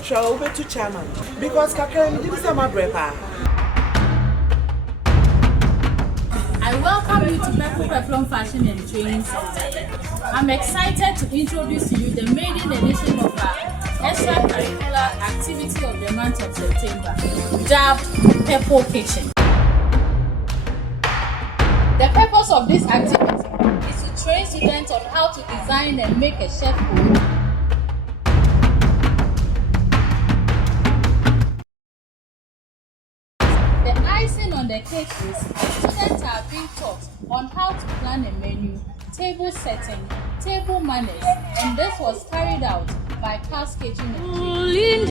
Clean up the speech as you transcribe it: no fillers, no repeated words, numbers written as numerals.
make sure we to chairman because kakra give some brepa. I welcome you to Purple Peplum Fashion and Training Center. I'm excited to introduce to you the maiden edition of our extracurricular activity of the month of September, dubbed Purple Kitchen. The purpose of this activity is to train students on how to design and make a chef food. The icing on the cake is students are being taught on how to plan a menu, table setting, table manners, and this was carried out by Class Kitchen and Training.